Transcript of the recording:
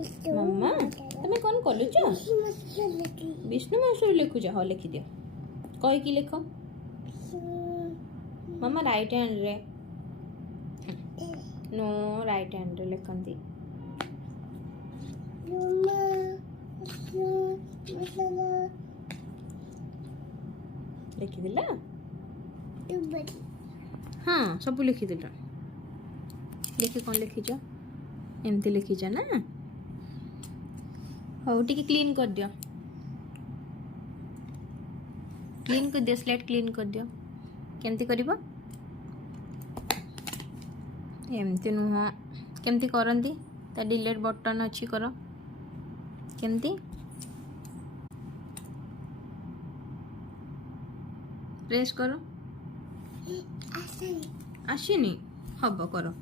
मम्मा तुम कौन कलुच विष्णु मसूर लिखुच हाँ लिखिदियो कहीकि लिख मम्मा राइट हैंड रे नो राइट हैंड रे लिखती लिखिदेला हाँ सब लिखिदेल देख कौन लिखिच एमती लिखिच ना हो टिके क्लीन कर दियो स्लेट क्लीन कर दियो केमती करिबो एमती नुह केमती करंती ता डिलीट बटन अच्छी कर केमती प्रेस करो आसीनी हब करो